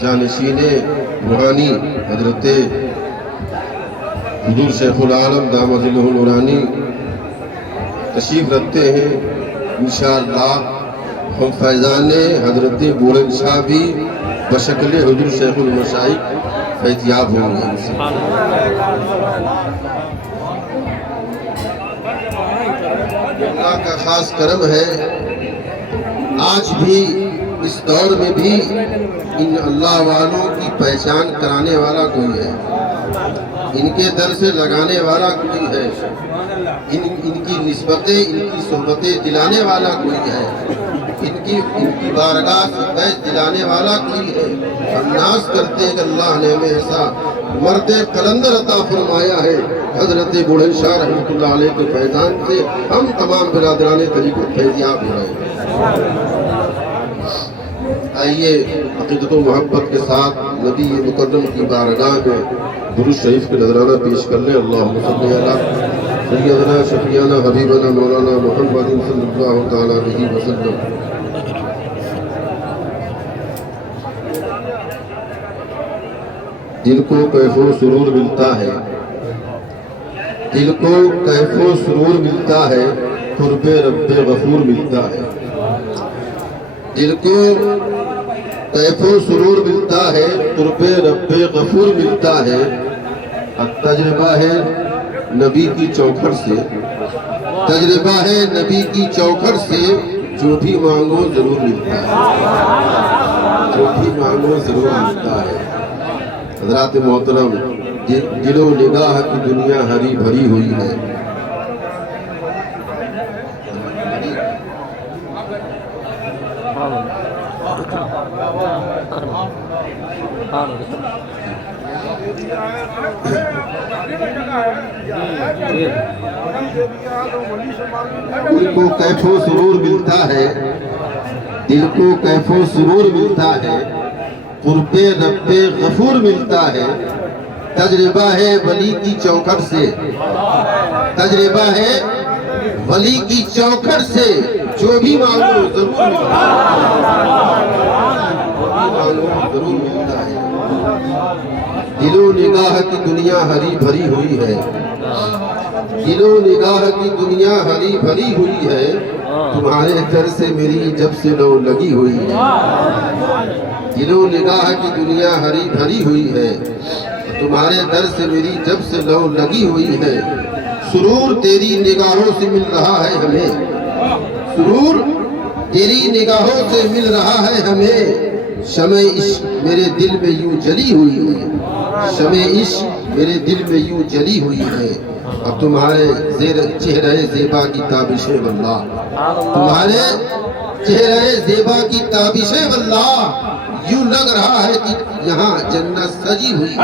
جانشین روحانی حضرت حضور شیخ العالم دامت ظلہ النورانی تشریف رکھتے ہیں۔ انشاءاللہ ہم فیضان حضرت بلند شاہ بھی بشکل حضور شیخ المشائخ فیضیاب ہوں گے۔ اللہ کا خاص کرم ہے، آج بھی اس دور میں بھی ان اللہ والوں کی پہچان کرانے والا کوئی ہے، ان کے در سے لگانے والا کوئی ہے، ان کی نسبتیں، ان کی صحبتیں دلانے والا کوئی ہے، ان کی بارگاہ سے فیض دلانے والا کوئی ہے۔ ہم ناز کرتے ہیں کہ اللہ نے ہمیں ایسا مرد قلندر عطا فرمایا ہے۔ حضرت بلند شاہ رحمۃ اللہ علیہ کے فیضان سے ہم تمام برادران طریقت فیضیاب ہو رہے ہیں۔ آئیے عقیدت و محبت کے ساتھ نبی مکرم کی بارگاہ میں درود شریف کے نذرانہ پیش کر لیں۔ اللہم صلی علی سیدنا شفیعنا حبیبنا مولانا محمد صلی اللہ تعالیٰ علیہ وسلم۔ دل کو کیف و سرور ملتا ہے، دل کو کیف و سرور ملتا ہے، قرب رب غفور ملتا ہے۔ دل کو کیف و سرور ملتا ہے، قرب رب غفور ملتا ہے۔ تجربہ ہے نبی کی چوکھٹ سے، تجربہ ہے نبی کی چوکھٹ سے، جو بھی مانگو ضرور ملتا ہے، جو بھی مانگو ضرور ملتا ہے۔ حضرات محترم، دل و نگاہ کی دنیا ہری بھری ہوئی ہے، دل کو کیف و سرور ملتا ہے، دل کو کیف و سرور ملتا ہے، قرب رب غفور ملتا ہے۔ تجربہ ہے ولی کی چوکھٹ سے، تجربہ ہے ولی کی چوکھٹ سے، جو بھی مانگو ضرور ملتا ہے۔ دل و نگاہ کی دنیا ہری بھری ہوئی ہے، دل و نگاہ کی دنیا ہری بھری ہوئی ہے، تمہارے در سے میری جب سے لو لگی ہوئی ہے۔ دل و نگاہ کی دنیا ہری بھری ہوئی ہے، تمہارے در سے میری جب سے لو لگی ہوئی ہے۔ سرور تیری نگاہوں سے مل رہا ہے ہمیں، سرور تیری نگاہوں سے مل رہا ہے ہمیں۔ شمع عشق میرے دل میں یوں جلی ہوئی ہے، شمع عشق میرے دل میں یوں جلی ہوئی ہے۔ اب تمہارے چہرہ زیبا کی تابش واللہ، تمہارے چہرہ زیبا کی تابش واللہ، یوں لگ رہا ہے کہ یہاں جنت سجی ہوئی ہے،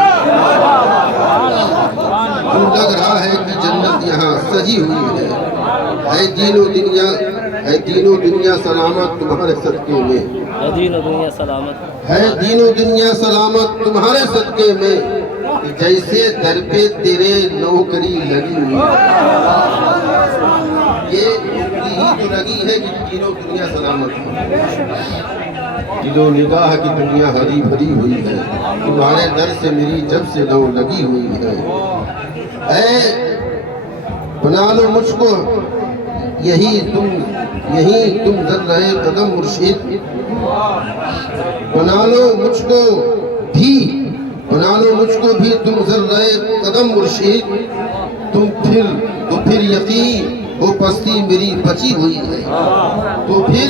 یوں لگ رہا ہے کہ جنت یہاں سجی ہوئی ہے۔ اے دین و دنیا، اے دین و دنیا سلامت تمہارے صدقے میں، ہے دین و دنیا سلامت، ہے دین و دنیا سلامت تمہارے صدقے میں، جیسے در پہ تیرے نوکری لگی ہوئی ہے۔ یہ نوکری ہی تو لگی ہے کہ دین و دنیا سلامت ہے۔ دل و نگاہ کی دنیا ہری بھری ہوئی ہے، تمہارے در سے میری جب سے لو لگی ہوئی ہے۔ اے بنا لو مجھ کو یہی تم ذرہ قدم مرشد، بنا لو مجھ کو بھی، بنا لو مجھ کو بھی تم ذرہ قدم مرشد، تو پھر یقین ہو پستی میری بچی ہوئی ہے، تو پھر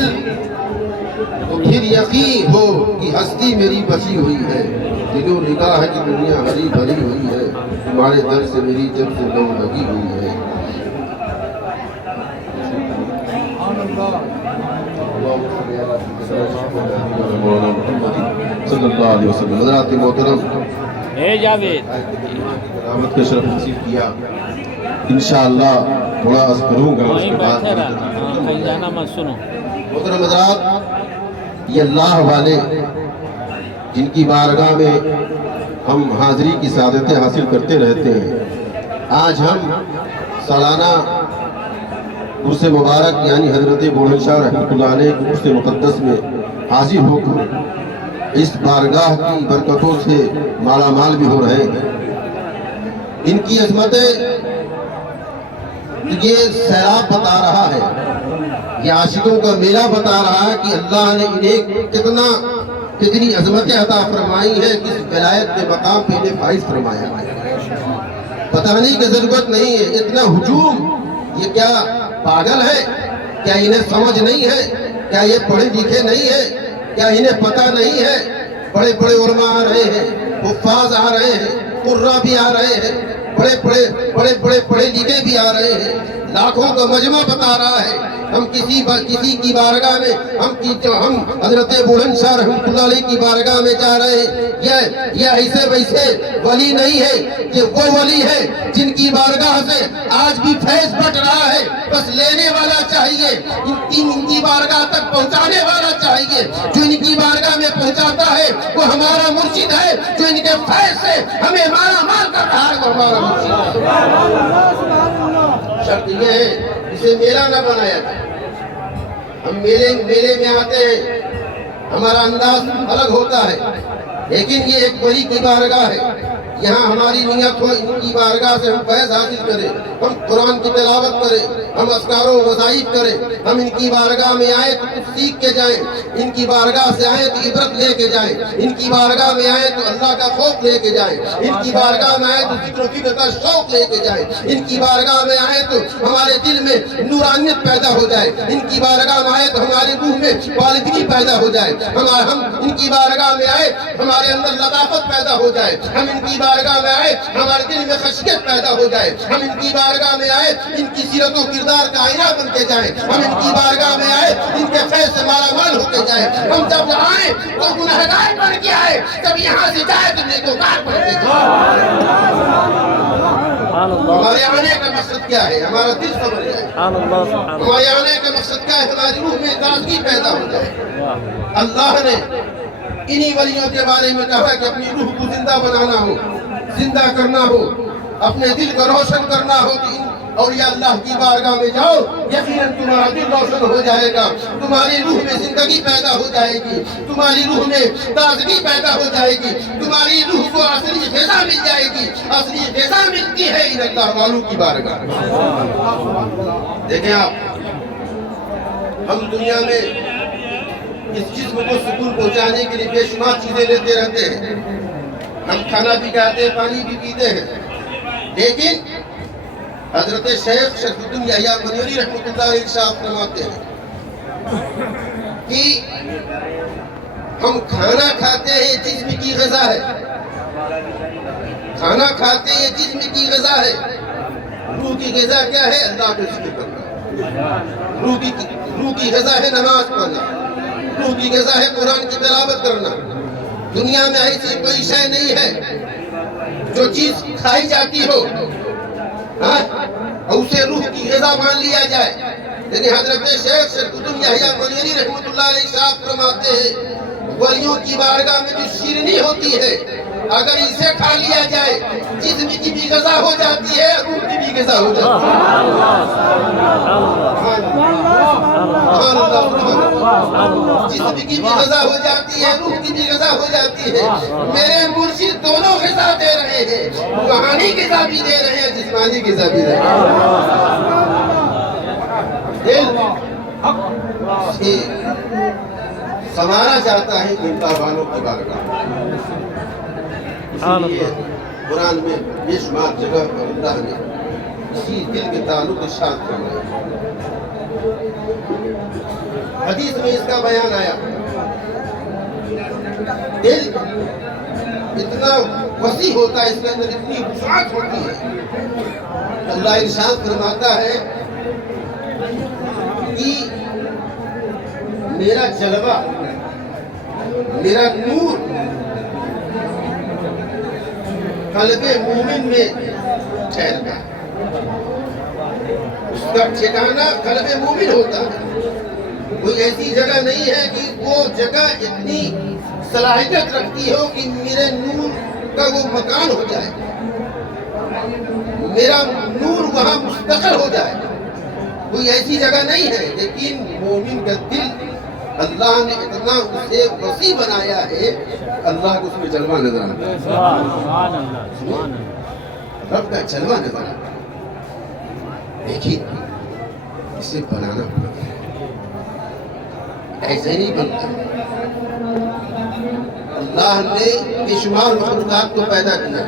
یقین ہو کہ ہستی میری بچی ہوئی ہے۔ دل و نگاہ کی دنیا ہری بھری ہوئی ہے، تمہارے در سے میری جب سے لو لگی ہوئی ہے۔ صلی اللہ علیہ وسلم۔ حضرات محترم، کرامت کے شرف نصیب کیا، انشاءاللہ تھوڑا عرض کروں گا، اس کے بعد محترم حضرات، یہ اللہ والے جن کی بارگاہ میں ہم حاضری کی سعادتیں حاصل کرتے رہتے ہیں، آج ہم سالانہ عرس مبارک یعنی حضرت بلند شاہ رحمۃ اللہ علیہ کے عرس مقدس میں حاضر ہو کر اس بارگاہ کی برکتوں سے مالا مال بھی ہو رہے ہیں۔ ان کی عظمتیں یہ سیلاب بتا رہا ہے، یہ عاشقوں کا میلہ بتا رہا ہے کہ اللہ نے انہیں کتنی عظمتیں عطا فرمائی ہے، کس ولایت کے مقام پہ انہیں فائز فرمایا ہے۔ بتانے کی ضرورت نہیں ہے، اتنا ہجوم، یہ کیا پاگل ہے؟ کیا انہیں سمجھ نہیں ہے؟ کیا یہ پڑھے لکھے نہیں ہے؟ کیا انہیں پتہ نہیں ہے؟ بڑے بڑے علماء آ رہے ہیں، حفاظ آ رہے ہیں، قراء بھی آ رہے ہیں، بڑے پڑھے لکھے بھی آ رہے ہیں، لاکھوں کا مجمع بتا رہا ہے۔ ہم کسی کی بارگاہ میں ہم حضرت بلند شاہ رحمۃ اللہ علیہ کی بارگاہ میں جا رہے ہیں، یہ ایسے ویسے ولی نہیں ہے، یہ وہ ولی ہے جن کی بارگاہ سے آج بھی فیض بٹ رہا ہے، بس لینے والا چاہیے، ان کی بارگاہ تک پہنچانے والا چاہیے۔ جو ان کی بارگاہ میں پہنچاتا ہے وہ ہمارا مرشد ہے، جو ان کے فیض سے ہمیں مالا مال کر رہا ہے وہ ہمارا مرشد ہے۔ شرط یہ ہے اسے میلہ نہ بنایا جائے۔ ہم میلے میں آتے ہیں، ہمارا انداز الگ ہوتا ہے، لیکن یہ ایک ولی کی بارگاہ ہے، یہاں ہماری نیت ہو ان کی بارگاہ سے ہم فیض حاصل کریں، ہم قرآن کی تلاوت کریں، ہم اذکار و وظائف کریں، ہم ان کی بارگاہ میں آئے تو کچھ سیکھ کے جائیں، ان کی بارگاہ سے آئے تو عبرت لے کے جائیں، ان کی بارگاہ میں آئے تو اللہ کا خوف لے کے جائیں، ان کی بارگاہ میں آئے تو ذکر و فکر کا شوق لے کے جائیں، ان کی بارگاہ میں آئے تو ہمارے دل میں نورانیت پیدا ہو جائے، ان کی بارگاہ میں آئے تو ہمارے روح میں والدگی پیدا ہو جائے، ہم ان کی بارگاہ میں آئے ہمارے اندر لطافت پیدا ہو جائے، ہم ان کی بارگاہ میں آئے ہمارے دل میں خشیت پیدا ہو جائے، ہم ان کی بارگاہ میں آئے ان کی سیرت و کردار کا آئینہ بن کے جائیں، ہم ان کی بارگاہ میں آئے ان کے فیض سے مالا مال ہو کے جائیں۔ ہم جب آئیں تو گنہگار بن کے آئے، جب یہاں سے جائے تو نیکوکار بن کے جائے۔ ہمارے آنے کا مقصد کیا ہے؟ ہمارا دل سمجھ جائے۔ ہمارے آنے کا مقصد کیا ہے؟ ہماری روح میں تازگی پیدا ہو جائے۔ اللہ نے انہی ولیوں کے بارے میں کہا کہ اپنی روح کو زندہ بنانا ہو، زندہ کرنا ہو، اپنے دل کو روشن کرنا ہو کہ اولیاء اللہ کی بارگاہ میں جاؤ، یقیناً تمہارا دل روشن ہو جائے گا، تمہاری روح میں زندگی پیدا ہو جائے گی، تمہاری روح میں تازگی پیدا ہو جائے گی، تمہاری روح کو اصلی غذا مل جائے گی۔ اصلی غذا ملتی ہے ان اللہ والوں کی بارگاہ میں۔ دیکھیں آپ، ہم دنیا میں اس جسم کو سکون پہنچانے کے لیے بے شمار چیزیں لیتے رہتے ہیں، ہم کھانا بھی کھاتے ہیں، پانی بھی پیتے ہیں، لیکن حضرت شیخ شرف الدین یحییٰ منیری رحمۃ اللہ علیہ ارشاد فرماتے ہیں کہ ہم کھانا کھاتے ہیں یہ جسم کی غذا ہے، کھانا کھاتے ہیں یہ جسم کی غذا ہے، روح کی غذا کیا ہے؟ اللہ کا ذکر کرنا۔ روح کی غذا ہے نماز پڑھنا، روح کی غذا ہے قرآن کی تلاوت کرنا۔ دنیا میں ایسی کوئی شے نہیں ہے جو چیز کھائی جاتی ہو اور اسے روح کی غذا مان لیا جائے، یعنی حضرت شیخ شرف الدین یحییٰ منیری رحمۃ اللہ علیہ ارشاد فرماتے ہیں ولیوں کی بارگاہ میں جو شیرنی ہوتی ہے اگر اسے کھا لیا جائے جسم کی بھی غذا ہو جاتی ہے، روح کی بھی غذا ہو جاتی ہے، جسم کی بھی غذا ہو جاتی ہے، روح کی بھی غذا ہو جاتی ہے۔ میرے مرشد دونوں غذا دے رہے ہیں، روحانی غذا بھی دے رہے ہیں، جسمانی غذا بھی دے رہے ہیں۔ سنوارا جاتا ہے اللہ والوں کی بارگاہ، اسی لیے قرآن میں بے شمار جگہ پر اللہ نے اسی دل کے تعلق ارشاد فرمایا۔ حدیث میں اس کا بیان آیا، دل اتنا وسیع ہوتا ہے، اس کے اندر اتنی وسعت ہوتی ہے، اللہ ارشاد فرماتا ہے کہ میرا جلوہ، میرا نور قلب مومن میں ٹھہرتا ہے، اس کا ٹھکانہ قلب مومن ہوتا ہے۔ کوئی ایسی جگہ نہیں ہے کہ وہ جگہ اتنی صلاحیت رکھتی ہو کہ میرے نور کا وہ مکان ہو جائے، میرا نور وہاں مستقر ہو جائے، کوئی ایسی جگہ نہیں ہے، لیکن مومن کا دل اللہ نے اتنا اسے وسیع بنایا ہے، اللہ کو اس میں جلوہ نظر آتا ہے، رب کا جلوہ نظر آتا ہے۔ دیکھیے اسے بنانا پڑتا ہے، ایسے نہیں بنتا۔ اللہ نے بے شمار مخلوقات کو پیدا کیا،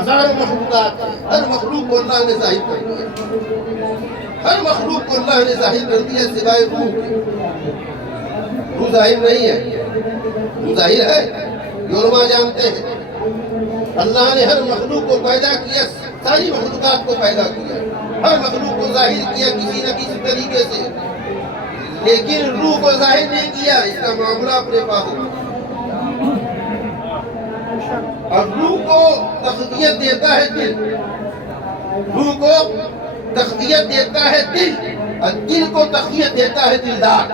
ہزاروں مخلوقات، ہر مخلوق کو اللہ نے ظاہر کر دیا، ہر مخلوق کو اللہ نے ظاہر کر دیا سوائے روح کے۔ روح ظاہر نہیں ہے، روح ظاہر ہے، یہ علماء جانتے ہیں۔ اللہ نے ہر مخلوق کو پیدا کیا، ساری مخلوقات کو پیدا کیا، ہر مخلوق کو ظاہر کیا کسی نہ کسی طریقے سے، لیکن روح کو ظاہر نہیں کیا، اس کا معاملہ اپنے پاس رکھا۔ اور روح کو تغذیت دیتا ہے دل، روح کو تغذیت دیتا ہے دل، اور دل کو تغذیت دیتا ہے دلدار۔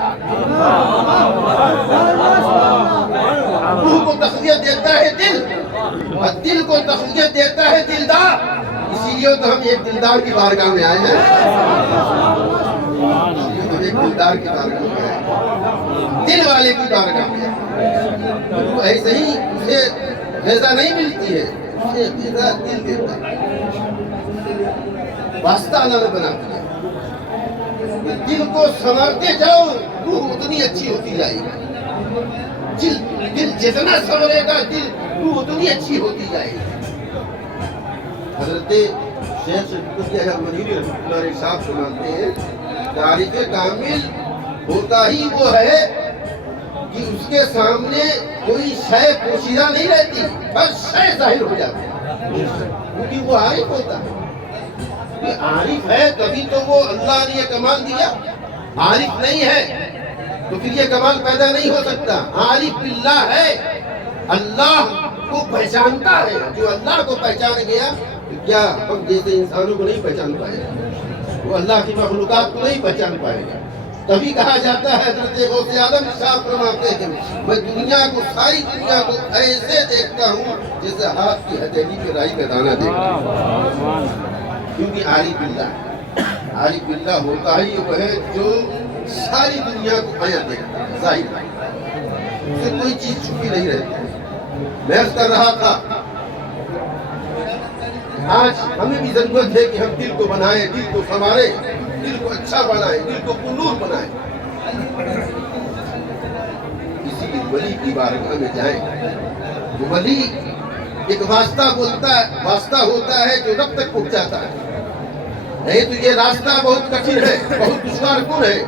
روح کو تغذیت دیتا ہے دل، اور دل کو تغذیت دیتا ہے دلدار۔ اسی لیے تو ہم ایک دلدار کی بارگاہ میں آئے ہیں، ہم ایک دلدار کی بارگاہ میں آئے ہیں، دل والے کی بارگاہ میں۔ روح ایسے ہی اسے غذا نہیں ملتی ہے، اسے غذا دل دیتا ہے، واسطہ اللہ نے بنا دیا۔ دل کو سنوارتے جاؤ، روح اتنی اچھی ہوتی جائے گی۔ دل جتنا سنورے گا، روح اتنی اچھی ہوتی جائے گی۔ حضرت شیخ صفی اللہ منیری رحمۃ اللہ علیہ صاحب سناتے ہیں، تعریف کامل ہوتا ہی وہ ہے کہ اس کے سامنے کوئی شے پوشیدہ نہیں رہتی، بس شے ظاہر ہو جاتی ہے، کیونکہ وہ عارف ہوتا ہے۔ عارف ہے تبھی تو وہ اللہ نے یہ کمال دیا، عارف نہیں ہے تو پھر یہ کمال پیدا نہیں ہو سکتا۔ عارف باللہ ہے، اللہ کو پہچانتا ہے، جو اللہ کو پہچان گیا کیا ہم جیسے انسانوں کو نہیں پہچان پائے گا، وہ اللہ کی مخلوقات کو نہیں پہچان پائے گا۔ تبھی کہا جاتا ہے، حضرت غوث اعظم صاحب فرماتے ہیں، میں دنیا کو، ساری دنیا کو ایسے دیکھتا ہوں جیسے ہاتھ کی ہتھیلی کے رائی کا دانہ دیکھتا ہوں، کیونکہ عارف باللہ، عارف باللہ ہوتا ہی وہ ہے جو ساری دنیا کو آیا دیکھتا ہے، ظاہر ہے، اس سے کوئی چیز چھپی نہیں رہتی۔ میں عرض کر رہا تھا، آج ہمیں بھی ضرورت ہے کہ ہم دل کو بنائیں، دل کو سنواریں، دل کو اچھا بنائیں، دل کو نور بنائیں۔ کسی ولی کی بارگاہ میں جائیں، ولی ایک واسطہ ہوتا ہے جو رب تک پہنچاتا ہے، نہیں تو یہ راستہ بہت کٹھن ہے، بہت دشوار کن ہے،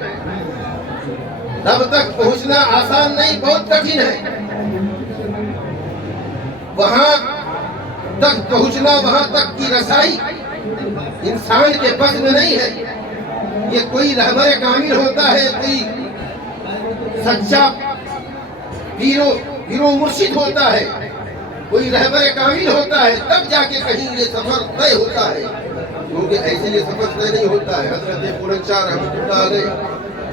رب تک پہنچنا آسان نہیں، بہت کٹھن ہے۔ وہاں تک پہنچنا، وہاں تک کی رسائی انسان کے بس میں نہیں ہے۔ یہ کوئی رہبر کامل ہوتا ہے، کوئی سچا پیرو مرشد ہوتا ہے، کوئی رہبر کامل ہوتا ہے، تب جا کے کہیں یہ سفر طے ہوتا ہے، کیونکہ ایسے یہ سفر طے نہیں ہوتا ہے۔ حضرت بلند شاہ رحمۃ اللہ علیہ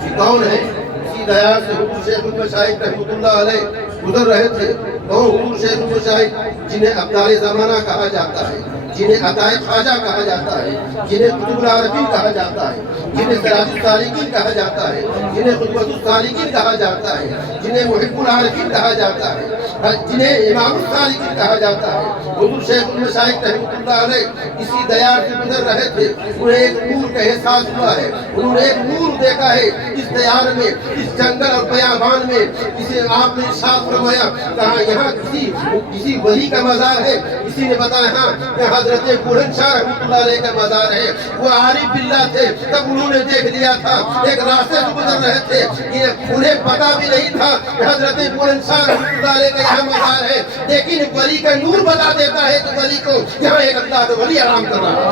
یہ کون ہے؟ اسی دیار سے حضور شیخ المشائخ رحمۃ اللہ علیہ گزر رہے تھے۔ کون حضور شیخ المشائخ؟ جنہیں ابدال زمانہ کہا جاتا ہے، جنہیں عطائے خواجہ کہا جاتا ہے، جنہیں قطب العارفین کہا جاتا ہے، جنہیں سراج السالکین کہا جاتا ہے، جنہیں قطب السالکین کہا جاتا ہے، جنہیں محب العارفین کہا جاتا ہے، جنہیں امام السالکین کہا جاتا ہے۔ حضور شیخ المشائخ رحمۃ اللہ علیہ اسی دیار سے گزر رہے تھے، انہیں ایک نور کا احساس ہوا ہے، انہوں نے ایک نور دیکھا ہے اس دیار میں، اس جنگل اور بیابان میں۔ کسی آپ نے ارشاد فرمایا، کہا یہاں کسی ولی کا مزار ہے؟ کسی نے بتایا ہاں یہاں حضرت بلند شاہ رحمۃ اللہ علیہ کا مزار ہے۔ وہ عارف باللہ تھے، تب انہوں نے دیکھ لیا تھا، ایک راستے سے گزر رہے تھے، انہیں پتا بھی نہیں تھا کہ حضرت بلند شاہ رحمۃ اللہ علیہ کا یہاں مزار ہے، لیکن ولی کا نور بتا دیتا ہے کہ ولی کو یہاں ایک اللہ کا ولی آرام کر رہا ہے۔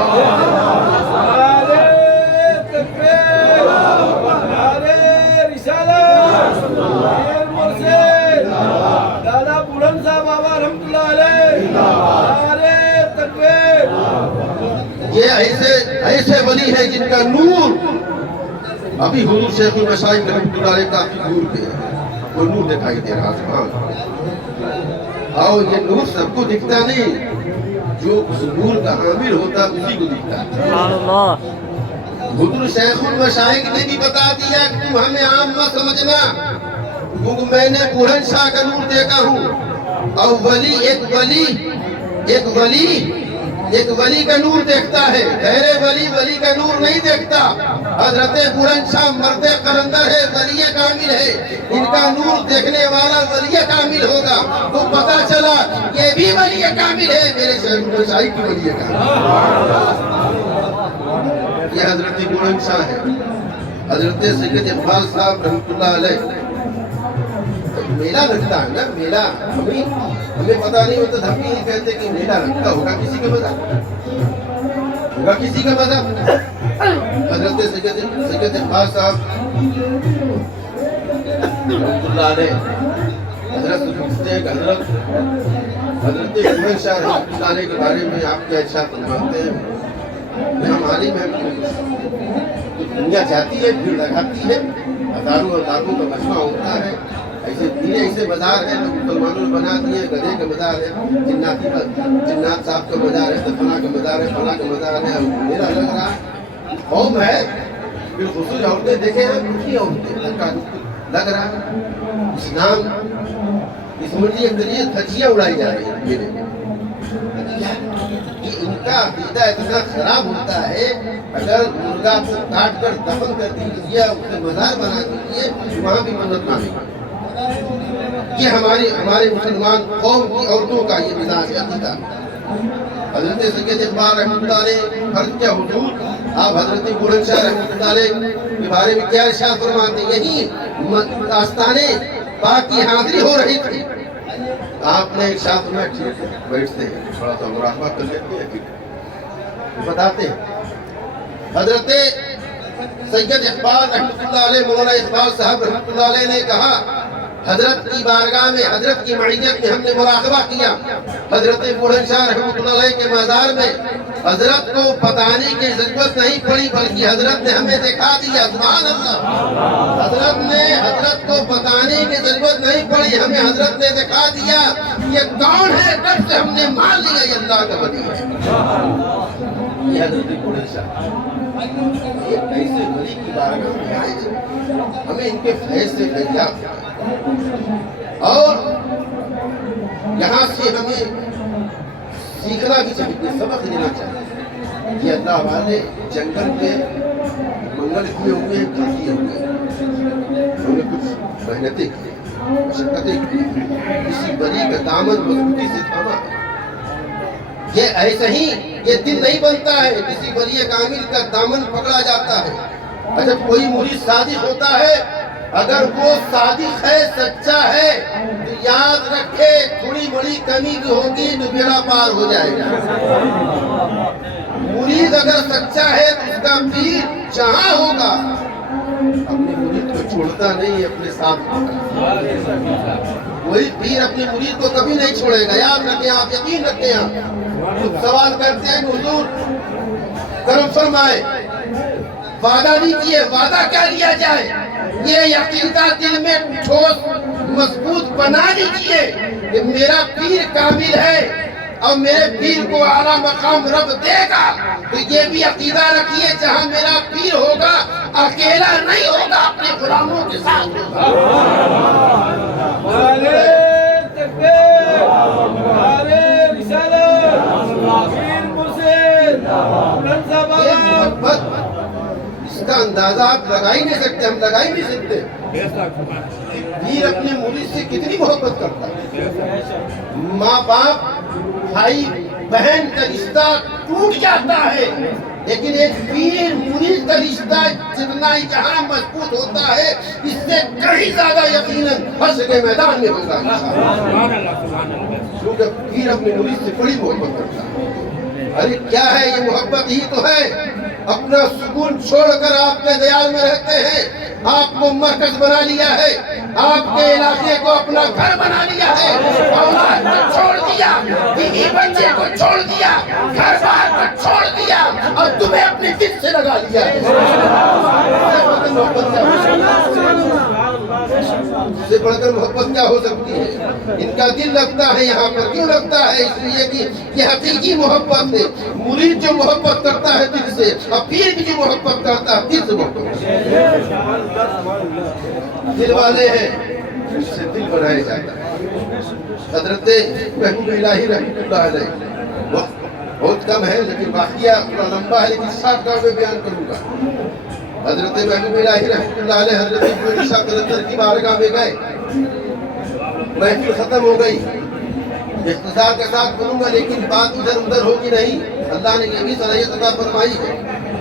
یہ ایسے ولی ہے جن کا نور ابھی حضور شیخ المشائخ رحمۃ اللہ علیہ کافی دور پہ ہے، وہ نور دکھائی دے رہا ہے۔ اور یہ نور سب کو دکھتا نہیں، جو اس نور کا حامل ہوتا اسی کو دکھتا ہے۔ حضور شیخ المشائخ نے بھی بتا دیا کہ تم ہمیں عام مت سمجھنا، کیونکہ میں نے بلند شاہ کا نور دیکھا ہوں، اور ولی ایک ولی کا نور دیکھتا ہے، غیر ولی کا نور نہیں دیکھتا۔ حضرت بلند شاہ مرد قلندر ہے، ولی کامل ہے، ان کا نور دیکھنے والا ولی کامل ہوگا، تو پتا چلا یہ بھی ولی کامل ہے، میرے شیخ المشائخ کی ولی کامل۔ یہ حضرت بلند شاہ ہے۔ حضرت سید اقبال صاحب رحمۃ اللہ علیہ، میلہ لگتا ہے نا، میلہ ہمیں پتہ نہیں ہوتا، ہم بھی نہیں کہتے کہ میلہ لگتا ہوگا کسی کا مذہب، ہوگا کسی کا مذہب۔ حضرت سید اقبال صاحب رحمۃ اللہ علیہ حضرت پوچھتے ہیں کہ حضرت بلند شاہ رحمۃ اللہ علیہ کے بارے میں آپ کیا ارشاد فرماتے ہیں؟ ہم عالم ہیں، دنیا جاتی ہے، بھیڑ لگاتی ہے، ہزاروں اور لاکھوں کا مجمع ہوتا ہے، ایسے مزار ہے، مسلمانوں نے بنا دیے، گدھے کا مزار ہے، جنات صاحب کا مزار ہے، فلاں کا مزار ہے، فلاں کا مزار ہے، میرا لگ رہا ہے قوم ہے، بالخصوص عورتیں دیکھیں ہیں، کچھ عورتیں لگ رہا ہے اسلام اس مجھے ذریعے دھجیاں اڑائی جا رہی ہیں میرے، ان کا عقیدہ اتنا خراب ہوتا ہے، اگر مرغا کو کاٹ کر دفن کر دیجیے، اسے مزار بنا دیجیے، وہاں بھی منت مانگے گا۔ یہ ہمارے مسلمان قوم کی عورتوں کا یہ مزاج ہے عقیدہ۔ حضرت سید اقبال رحمۃ اللہ علیہ عرض کیا حضور، آپ حضرت بلند شاہ رحمۃ اللہ علیہ کے بارے میں کیا ارشاد فرماتے ہیں؟ یہی آستانے پاک کی حاضری ہو رہی تھی، آپ نے ارشاد فرمایا ٹھیک ہے بیٹھتے ہیں، تھوڑا سا مراقبہ کر لیتے ہیں، ٹھیک ہے بتاتے ہیں۔ حضرت سید اقبال رحمۃ اللہ علیہ، مولانا اقبال صاحب رحمۃ اللہ علیہ نے کہا، حضرت کی بارگاہ میں، حضرت کی معیت میں ہم نے مراقبہ کیا، حضرت بلند شاہ رحمۃ اللہ علیہ کے مزار میں حضرت کو بتانے کی ضرورت نہیں پڑی، بلکہ حضرت نے ہمیں دکھا دیا، سبحان اللہ۔ حضرت کو بتانے کی ضرورت نہیں پڑی، ہمیں حضرت نے دکھا دیا یہ کون ہے، تب سے ہم نے مان لیا یہ اللہ کا ولی ہے۔ یہ حضرت بلند شاہ ایک ایسے ولی کی بارگاہ میں آئے، ہمیں ان کے فیض سے فیضیاب، اور یہاں سے ہمیں سیکھنا بھی چاہیے، سبق لینا چاہیے۔ یہ اللہ والے جنگل کے منگل کیے ہوئے ہیں، کیے ہوئے ہیں، انہوں نے کچھ محنتیں کی، مشقتیں کی، کسی ولی کا دامن مضبوطی سے تھاما۔ یہ ایسے ہی یہ دل نہیں بنتا ہے، کسی ولی کامل کا دامن پکڑا جاتا ہے۔ جب کوئی مرید صادق ہوتا ہے، اگر وہ صادق ہے، سچا ہے، تو یاد رکھے تھوڑی بڑی کمی بھی ہوگی تو بیڑا پار ہو جائے گا۔ مرید اگر سچا ہے تو اس کا پیر جہاں ہوگا اپنے مرید کو چھوڑتا نہیں، اپنے ساتھ ہوگا۔ وہی پیر اپنے مرید کو کبھی نہیں چھوڑے گا، یاد رکھیں آپ، یقین رکھیں آپ۔ کچھ سوال کرتے ہیں کہ حضور کرم فرمائے، وعدہ نہیں کیے، وعدہ کیا لیا جائے؟ یہ عقیدہ دل میں ٹھوس مضبوط بنا لیجیے کہ میرا پیر کامل ہے اور میرے پیر کو اعلیٰ مقام رب دے گا، تو یہ بھی عقیدہ رکھیے جہاں میرا پیر ہوگا اکیلا نہیں ہوگا، اپنے غلاموں کے ساتھ ہوگا۔ یہ محبت، اس کا اندازہ آپ لگا ہی نہیں سکتے، ہم لگا ہی نہیں سکتے۔ پیر اپنے مرید سے کتنی محبت کرتا ہے، ماں باپ بھائی بہن کا رشتہ ٹوٹ جاتا ہے، لیکن ایک پیر مرید کا رشتہ جتنا ہی جہاں مضبوط ہوتا ہے، اس سے کہیں زیادہ یقیناً حشر کے میدان میں ہوگا، کیونکہ پیر اپنے مرید سے بڑی محبت کرتا ہے۔ ارے کیا ہے یہ محبت ہی تو ہے، اپنا سکون چھوڑ کر آپ کے دیال میں رہتے ہیں، آپ کو مرکز بنا لیا ہے، آپ کے علاقے کو اپنا گھر بنا لیا ہے، اولاد کو چھوڑ دیا، بیوی بچے کو چھوڑ دیا، گھر بار کو چھوڑ دیا، اور تمہیں اپنے دل سے لگا لیا ہے۔ اس سے بڑھ کر محبت کیا ہو سکتی ہے؟ ان کا دل لگتا ہے یہاں پر، کیوں لگتا ہے؟ اس لیے کہ یہ حقیقی محبت ہے۔ مرید جو محبت کرتا ہے دل سے، اور پیر بھی جو محبت کرتا ہے دل سے محبت کرتا ہے۔ دل والے ہیں، اس سے دل بنایا جاتا ہے۔ حضرت محبوب الہی رحمۃ اللہ علیہ، وقت بہت کم ہے لیکن واقعہ تھوڑا لمبا ہے، لیکن شارٹ کٹ میں بیان کروں گا۔ حضرت محبوب الہی رحمۃ اللہ علیہ حضرت ابن شاہ قلندر کی بارگاہ میں گئے، محفل ختم ہو گئی، اختصار کے ساتھ بولوں گا لیکن بات ادھر ادھر ہوگی نہیں، اللہ نے یہ بھی صلاحیت عطا فرمائی ہے۔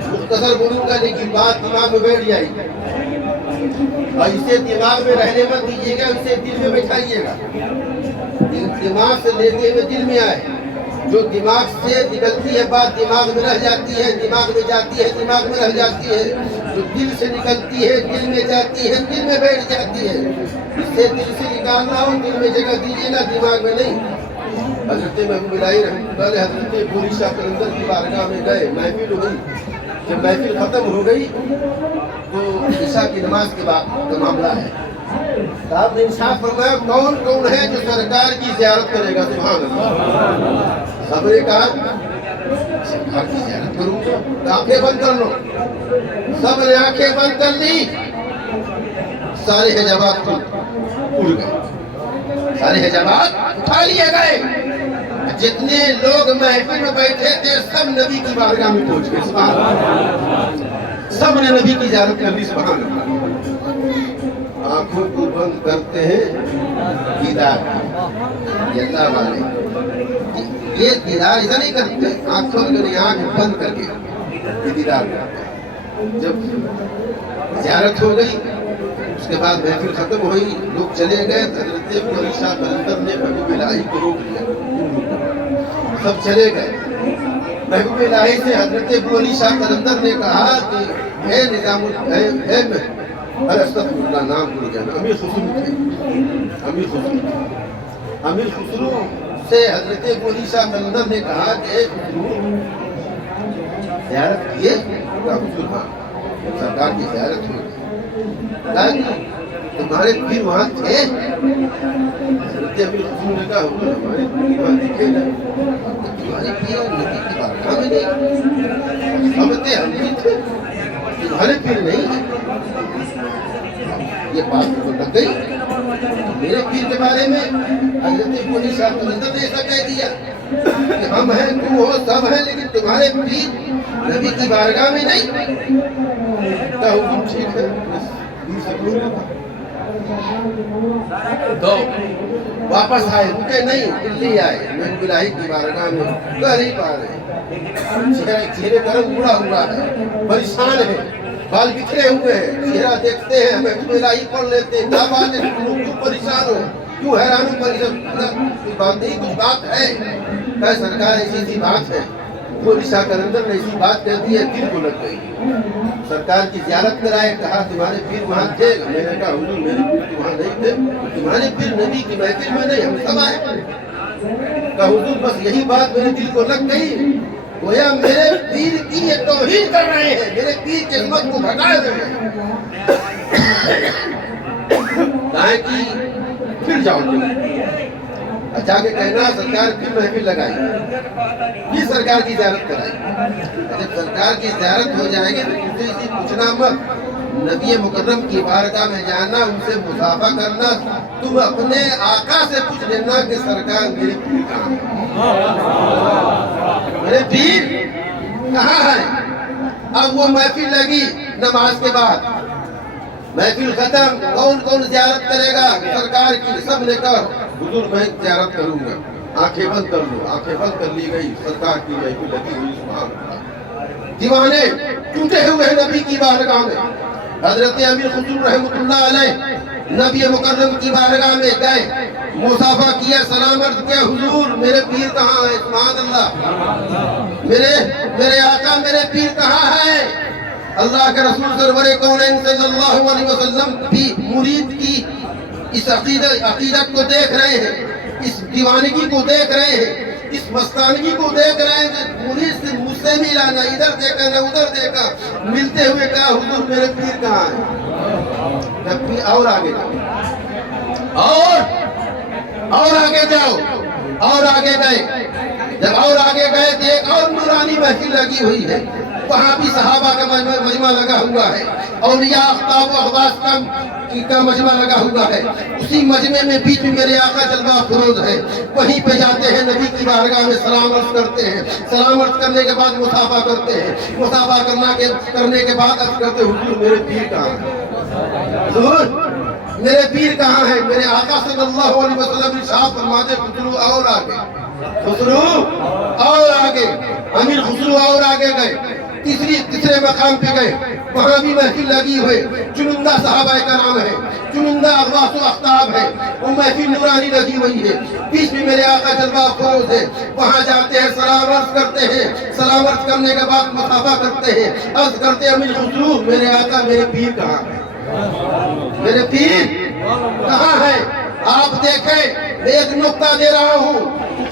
مختصر بولوں گا لیکن بات دماغ میں بیٹھ جائے گی، اور اسے دماغ میں رہنے مت دیجیے گا، اسے دل میں بٹھائیے گا، دماغ سے لیتے ہوئے دل میں آئے۔ جو دماغ سے نکلتی ہے بات دماغ میں رہ جاتی ہے، دماغ میں جاتی ہے، دماغ میں رہ جاتی ہے۔ جو دل سے نکلتی ہے دل میں جاتی ہے، دل میں بیٹھ جاتی ہے۔ اس سے دل سے نکالنا ہو دل میں جگہ دیجیے گا، دماغ میں نہیں۔ حضرت محبوب الہی رحمۃ اللہ علیہ حضرت بولی شاہ قلندر کی بارگاہ میں گئے، محفل ہوئی۔ جب محفل ختم ہو گئی تو عشاء کی نماز کے بعد کا معاملہ ہے، آپ نے انصاف فرمایا کون کون ہے جو سرکار کی زیارت کرے گا؟ سبحان اللہ۔ سب نے کہا سرکار کی زیارت کروں گا، آنکھیں بند کر لو۔ سب نے آنکھیں بند کر لی، سارے حجابات اڑ گئے، سارے حجابات اٹھا لیے گئے۔ جتنے لوگ محفل میں بیٹھے تھے سب نبی کی بارگاہ میں پہنچ گئے، سبحان اللہ۔ سب نے نبی کی زیارت کر لی، سبحان اللہ۔ آنکھوں کو بند کرتے ہیں دیدار، یہ اللہ والے یہ دیدار ایسا نہیں کرتے، آنکھوں کی آنکھ بند کر کے یہ دیدار کرتے ہیں۔ جب زیارت ہو گئی اس کے بعد محفل ختم ہوئی، لوگ چلے گئے، حضرت بولی شاہ قلندر نے محبوب الہی کو روک لیا، سب چلے گئے۔ محبوب الہی سے حضرت بولی شاہ قلندر نے کہا کہ اے نظام استغفر اللہ، نام بھول گیا، امیر خسرو تھے، امیر خسرو سے حضرت بولی شاہ قلندر نے کہا کہ اے خسرو زیارت کیے؟ کہا حضور ہاں، سرکار کی زیارت ہوئی۔ کہا کہ تمہارے پیر وہاں تھے؟ حضرت امیر خسرو نے کہا حضور ہمارے پیر وہاں دکھے نہیں، تمہارے پیر نبی کی بارگاہ میں نہیں، سمجھتے ہم بھی تھے، تمہارے پیر نہیں ہے۔ یہ بات کو لگ گئی، میرے پیر کے بارے میں حضرت بولی شاہ قلندر نے ایسا کہہ دیا کہ ہم ہیں، تم ہو، سب ہیں، لیکن تمہارے پیر نبی کی بارگاہ میں نہیں۔ کہا حکم ٹھیک ہے، تو واپس آئے، رکے نہیں، دلی آئے، محبوب الہی کی بارگاہ میں قریب آ رہے، چہرے کا رنگ اڑا ہوا ہے، پریشان ہے، بال بکھرے ہوئے ہیں، چہرہ دیکھتے ہیں، محبوب الہی پڑھ لیتے ہیں، کیا بات ہے، کیوں پریشان ہو، کیوں حیران ہو؟ پریشان کوئی بات نہیں، کچھ بات ہے؟ کہ سرکار ایسی سی بات ہے۔ بولی شاہ قلندر نے ایسی بات کہہ دی ہے، دل کو لگ گئی۔ سرکار کی زیارت کرائے، کہا تمہارے پیر وہاں تھے؟ میں نے کہا حضور میرے پیر تو وہاں نہیں تھے، تمہارے پیر نبی کی محفل میں نہیں، ہم سب آئے۔ کہا حضور بس یہی بات میرے دل کو لگ گئی، گویا میرے پیر کی یہ توہین کر رہے ہیں، میرے پیر کی عظمت کو گھٹائے ہوئے ہیں۔ کہا کہ پھر جاؤ تم، جا کے کہنا سرکار پھر محفل لگائی، پھر سرکار کی زیارت کرائی۔ جب سرکار کی زیارت ہو جائے گی تو تم سے پوچھنا مت، نبی مکرم کی بارگاہ میں جانا، ان سے مصافحہ کرنا، تم اپنے آقا سے پوچھ لینا کہ سرکار میرے پیر کہاں ہے، میرے پیر کہاں ہے۔ اب وہ محفل لگی، نماز کے بعد محفل ختم، کون کون زیارت کرے گا سرکار کی؟ سب نے کہا حضور میں زیارت کروں گا، آنکھیں بند کر لو، آنکھیں بند کر لی گئی، سرکار کی محفل لگی ہوئی، سبحان اللہ۔ دیوانے ٹوٹے ہوئے نبی کی بارگاہ میں، حضرت امیر خسرو رحمۃ اللہ علیہ نبی مکرم کی بارگاہ میں گئے، مصافحہ کیا، سلام عرض کیا، حضور میرے پیر کہاں ہے؟ سبحان اللہ، میرے آقا میرے پیر کہاں ہے؟ اللہ کے رسول سرور کونین صلی اللہ علیہ وسلم بھی مرید کی اس عقیدت کو دیکھ رہے ہیں، اس دیوانگی کو دیکھ رہے ہیں، اس مستانگی کو دیکھ رہے ہیں کہ مرید سے مجھ سے ملا، نہ ادھر دیکھا نہ ادھر دیکھا، ملتے ہوئے کہا حضور میرے پیر کہاں ہے؟ جب بھی اور آگے اور آگے جاؤ، اور آگے گئے، جب اور آگے گئے تو ایک اور نورانی محفل لگی ہوئی ہے، وہاں بھی صحابہ کا مجمع لگا ہوا ہے، اولیاء اقطاب و اخواص کا مجمع لگا ہوا ہے۔ اسی مجمع میں بیچ میں میرے آقا جلوہ افروز ہے، وہیں پہ جاتے ہیں، نبی کی بارگاہ میں سلام عرض کرتے ہیں، سلام عرض کرنے کے بعد مصافحہ کرتے ہیں، مصافحہ کرنے کے بعد عرض کرتے ہیں حضور میرے پیر کہاں ہیں؟ حضور میرے پیر کہاں ہیں؟ میرے آقا صلی اللہ علیہ وسلم ارشاد فرماتے خسرو اور آگے، خسرو اور آگے، امیر خسرو اور آگے گئے، تیسرے مقام پہ گئے، وہاں بھی محفل لگی ہوئے، چنندہ صحابہ کرام ہے، چنندہ اغواث و اختاب ہے، وہ محفل نورانی لگی ہوئی ہے، بیچ میں میرے آقا جلوہ افروز ہے، وہاں جاتے ہیں، سلام عرض کرتے ہیں، سلام عرض کرنے کے بعد مصافحہ کرتے ہیں، عرض کرتے ہیں امیر خسرو میرے آقا میرے پیر کہاں ہے؟ میرے پیر کہاں ہے؟ آپ دیکھیں میں ایک نقطہ دے رہا ہوں،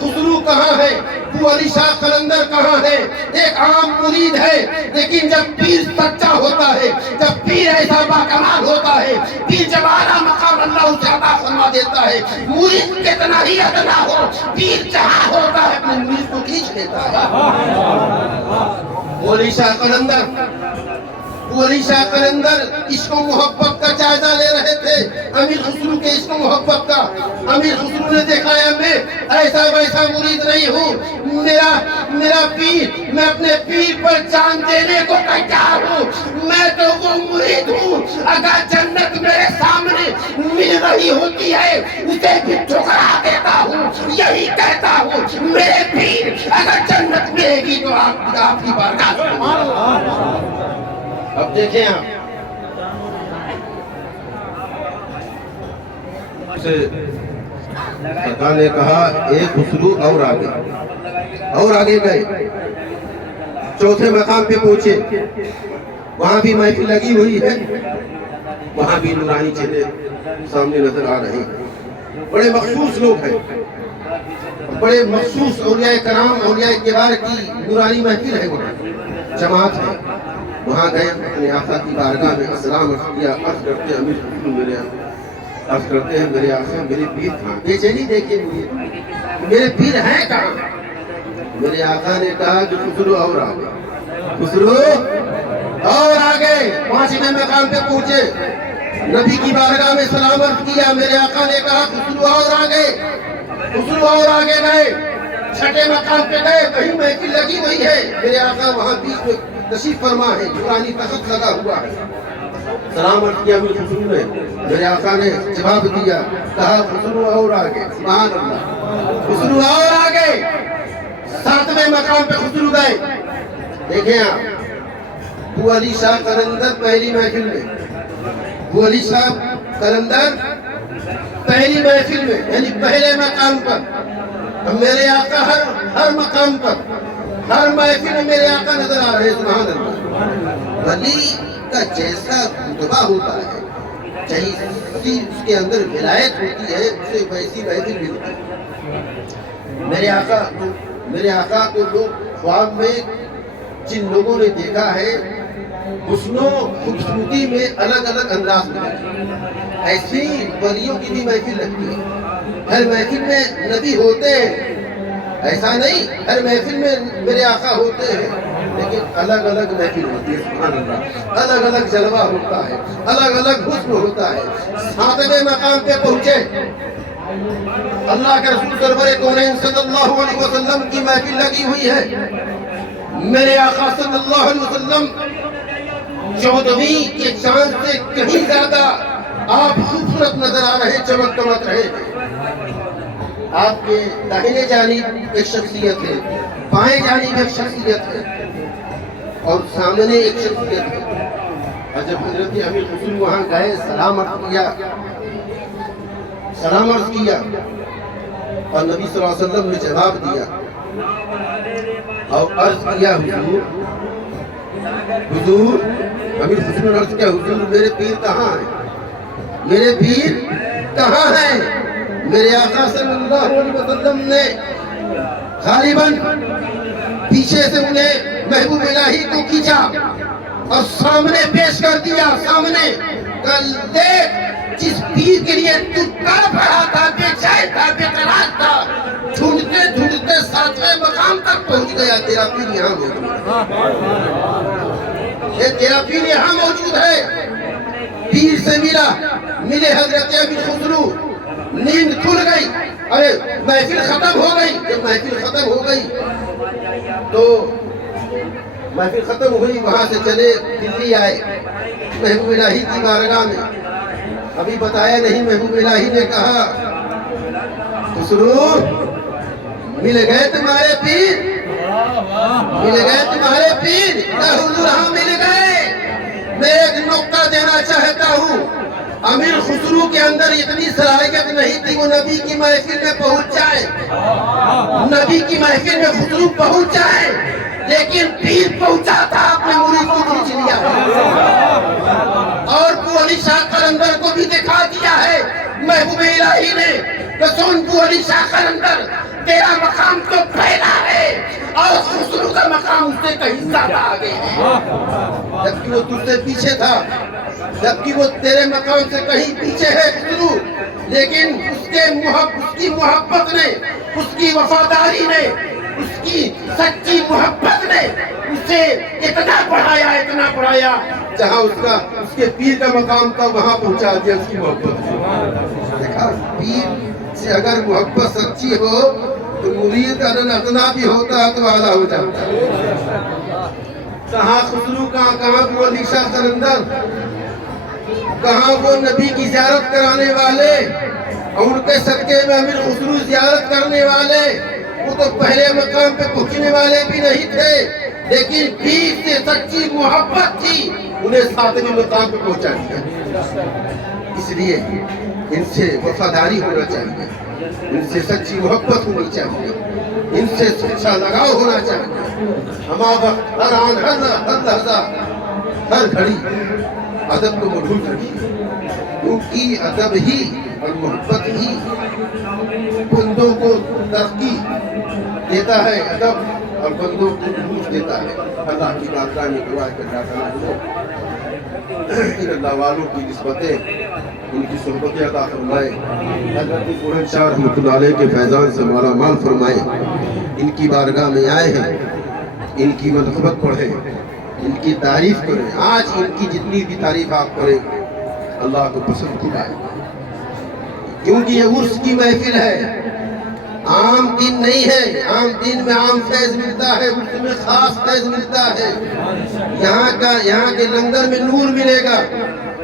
خسرو کہاں ہے، ابو علی شاہ قلندر کہاں ہے؟ ایک عام مرید ہے، لیکن جب پیر سچا ہوتا ہے، جب پیر ایسا باکمال ہوتا ہے، پیر جب اعلیٰ مقام اللہ اسے عطا فرما دیتا ہے، مرید کتنا ہی ادنا ہو، پیر جہاں ہوتا ہے اپنے مرید کو کھینچ لیتا ہے۔ ابو علی شاہ قلندر، ابو علی شاہ قلندر عشق و محبت کا جائزہ لے رہے تھے، امیر خسرو کے عشق و محبت کا۔ امیر خسرو نے دیکھا ہے میں ایسا ویسا مرید نہیں ہوں، میرا پیر، میں اپنے پیر پر جان دینے کو تیار ہوں، میں تو وہ مرید ہوں اگر جنت میرے سامنے مل رہی ہوتی ہے اسے بھی ٹھکرا دیتا ہوں، یہی کہتا ہوں میرے پیر اگر جنت ملے گی تو آپ کی بارگاہ۔ اب دیکھیں آپ سرکار نے کہا ایک خسرو اور آگے گئے، چوتھے مقام پہ پہنچے، وہاں بھی محفل لگی ہوئی ہے، وہاں بھی نورانی چہرے سامنے نظر آ رہے ہیں، بڑے مخصوص لوگ ہیں، بڑے مخصوص اولیاء کرام اولیاء کبار کی نورانی محفل ہے، وہاں جماعت ہے، وہاں گئے اپنے آقا کی بارگاہ میں سلام عرض کیا، عرض کرتے ہیں امیر خسرو میرے عرض کرتے ہیں میرے آقا میرے پیر کہاں؟ بے چینی دیکھیں میرے پیر ہیں کہاں؟ میرے آقا نے کہا کہ خسرو اور آگے، خسرو اور آگے، پانچویں مقام پہ پہنچے، نبی کی بارگاہ میں سلام عرض کیا، میرے آقا نے کہا خسرو اور آگے، خسرو اور آگے گئے، چھٹے مقام پہ گئے، کہیں محفل لگی ہوئی ہے، میرے آقا وہاں بیچ میں تشریف فرما ہے، نورانی تخت لگا ہوا ہے، سلام عرض کیا امیر خسرو نے، میرے آقا نے جواب دیا، کہا خسرو اور آگے، سبحان اللہ، خسرو اور آگے، ساتویں مقام پہ خسرو گئے، دیکھیں آپ ابو علی شاہ قلندر پہلی محفل میں، ابو علی شاہ قلندر پہلی محفل میں یعنی پہلے مقام پر، میرے آقا ہر مقام پر، ہر محفل میں میرے آقا نظر آ رہے ہیں، سبحان اللہ۔ ولی کا جیسا رتبہ ہوتا ہے، جیسی اس کے اندر ولایت ہوتی ہے، اسے ویسی محفل ملتی ہے۔ میرے آقا کو لوگ خواب میں جن لوگوں نے دیکھا ہے حسن و خوبصورتی میں الگ الگ انداز میں، ایسی ولیوں کی بھی محفل لگتی ہے، ہر محفل میں نبی ہوتے ہیں، ایسا نہیں ہر محفل میں میرے آقا ہوتے ہیں، لیکن الگ الگ محفل ہوتی ہے، سبحان اللہ، الگ الگ جلوہ ہوتا ہے، الگ الگ حسن ہوتا ہے۔ ساتویں مقام پہ پہنچے، اللہ کے رسول سرور کونین صلی اللہ علیہ وسلم کی محفل لگی ہوئی ہے، میرے آقا صلی اللہ علیہ وسلم 14ویں کے چاند سے کہیں زیادہ آپ خوبصورت نظر آ رہے، چمک دمک رہے ہیں۔ آپ کے داہنے جانب ایک شخصیت ہے، بائیں جانب ایک شخصیت ہے، اور سامنے ایک شخصیت ہے۔ اور جب حضرت امیر خسرو وہاں گئے، سلام عرض کیا اور نبی صلی اللہ علیہ وسلم نے جواب دیا اور عرض کیا، حضور امیر خسرو نے عرض کیا، حضور میرے پیر کہاں ہیں؟ میرے پیر کہاں ہیں؟ میرے آقا صلی اللہ علیہ وسلم نے غالباً پیچھے سے انہیں محبوب الہی کو کھینچا اور سامنے پیش کر دیا، سامنے دیکھ جس پیر کے لیے تو تڑپ رہا تھا، بے چین تھا، بے قرار تھا، ڈھونڈتے ڈھونڈتے 7ویں مقام تک پہنچ گیا، تیرا پیر یہاں موجود ہے، تیرا پیر یہاں موجود ہے۔ پیر سے ملے حضرت امیر خسرو، نیند کھل گئی، ارے محفل ختم ہو گئی۔ جب محفل ختم ہو گئی تو محفل ختم ہوئی، وہاں سے چلے دلی آئے محبوب الہی کی بارگاہ میں۔ ابھی بتایا نہیں، محبوب الہی نے کہا خسرو مل گئے تمہارے پیر، مل گئے تمہارے پیر۔ حضور ہاں مل گئے۔ میں ایک نقطہ دینا چاہتا ہوں، امیر خسرو کے اندر اتنی صلاحیت نہیں تھی وہ نبی کی محفل میں پہنچ جائے، نبی کی محفل میں خسرو پہنچ جائے، لیکن پیر پہنچا تھا، اپنے مرید کو کھینچ لیا اور ابو علی شاہ قلندر کو بھی دکھا دیا ہے محبوب الہی نے کہ سن ابو علی شاہ قلندر، تیرا مقام تو پہلا ہے اور خسرو کا مقام اس سے کہیں زیادہ آگے ہے، جبکہ وہ تجھ سے پیچھے تھا، جبکہ وہ تیرے مقام سے کہیں پیچھے ہے خسرو، لیکن اس کی محبت نے، اس کی وفاداری نے، اس کی سچی محبت نے اسے اتنا بڑھایا جہاں اس کے پیر کا مقام تھا وہاں پہنچا دیا اس کی محبت نے۔ دیکھا، پیر سے اگر محبت سچی ہو تو مرید ادنا بھی ہوتا ہے تو اعلیٰ ہو جاتا ہے۔ کہاں خسرو، کہاں وہ علی شاہ قلندر، کہاں وہ نبی کی زیارت کرانے والے، اور ان کے صدقے میں امیر خسرو زیارت کرنے والے، وہ تو پہلے مقام پہ پہنچنے والے بھی نہیں تھے، لیکن پیر سے سچی محبت تھی، انہیں 7ویں مقام پہ پہنچا دیا۔ اس لیے ان سے وفاداری ہونا چاہیے، ان سے سچی محبت ہونی چاہیے، ان سے سچا لگاؤ ہونا چاہیے۔ ہمارا وقت ہر آن، ہر لحظہ، ہر گھڑی ادب کو مضبوط رکھیے، کیونکہ ادب ہی اور محبت ہی بندوں کو ترقی دیتا ہے، ادب اور بندوں کو عروج دیتا ہے۔ اللہ کی بارگاہ میں دعا ہے کہ اللہ تعالیٰ ان اللہ والوں کی نسبتیں، ان کی صحبتیں عطا فرمائے، حضرت بلند شاہ رحمۃ اللہ علیہ کے فیضان سے مالا مال فرمائے۔ ان کی بارگاہ میں آئے ہیں، ان کی منقبت پڑھیں، ان کی تعریف کریں۔ آج ان کی جتنی بھی تعریف آپ کریں اللہ کو پسند خود آئے، کیونکہ یہ عرس کی محفل ہے، عام دن نہیں ہے۔ عام دن میں عام فیض ملتا ہے، عرس میں خاص فیض ملتا ہے۔ یہاں کے لنگر میں نور ملے گا،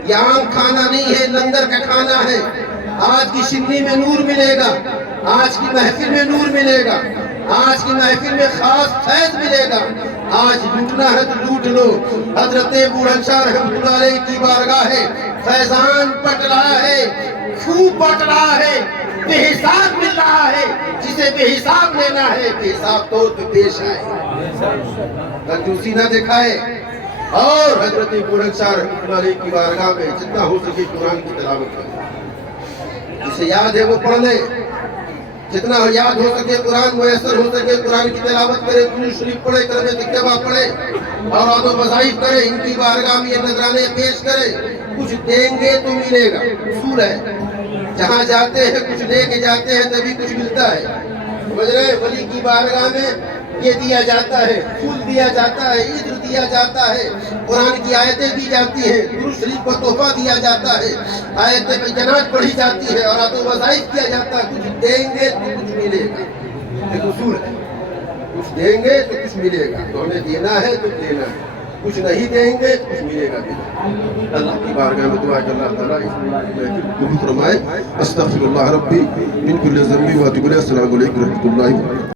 یہ عام کھانا نہیں ہے، لنگر کا کھانا ہے۔ آج کی شنی میں نور ملے گا، آج کی محفل میں نور ملے گا، آج کی محفل میں خاص فیض ملے گا۔ آج لوٹنا ہے تو لوٹ لو، حضرت بلند شاہ رحمۃ اللہ علیہ کی بارگاہ ہے، فیضان بٹ رہا ہے، خوب بٹ رہا ہے، بے حساب مل رہا ہے، جسے بے حساب لینا ہے بے حساب طور پہ پیش آئے، کنجوسی نہ دکھائے، اور حضرت بلند شاہ رحمۃ اللہ علیہ کی بارگاہ میں جتنا ہو سکے قرآن کی تلاوت کرے، جسے یاد ہے وہ پڑھ لے، جتنا یاد ہو سکے قرآن میسر ہو سکے قرآن کی تلاوت کرے، درود شریف پڑھے، کلمہ طیبہ پڑھے اور آد و وظائف کرے، ان کی بارگاہ میں یہ نذرانے پیش کرے۔ کچھ دیں گے تو ملے گا، اصول ہے، جہاں جاتے ہیں کچھ لے کے جاتے ہیں تبھی کچھ ملتا ہے، سمجھ رہے؟ ولی کی بارگاہ میں یہ دیا جاتا ہے، پھول دیا جاتا ہے، عطر دیا جاتا ہے، قرآن کی آیتیں دی جاتی ہیں، درود شریف کو تحفہ دیا جاتا ہے، آیتیں بینات پڑھی جاتی ہے اور آدو وظائف کیا جاتا ہے۔ کچھ دیں گے تو کچھ ملے گا، ایک اصول ہے، کچھ دیں گے تو کچھ ملے گا، تو ہمیں دینا ہے تو دینا ہے، کچھ نہیں دیں گے تو کچھ ملے گا بھی۔ اللہ کی بارگاہ میں دعا کہ اللہ تعالیٰ اس محفل کو قبول فرمائے۔ استغفر اللہ ربی من کل ذنب و اتوب الیہ۔ السلام علیکم و رحمۃ اللہ وبرکاتہ۔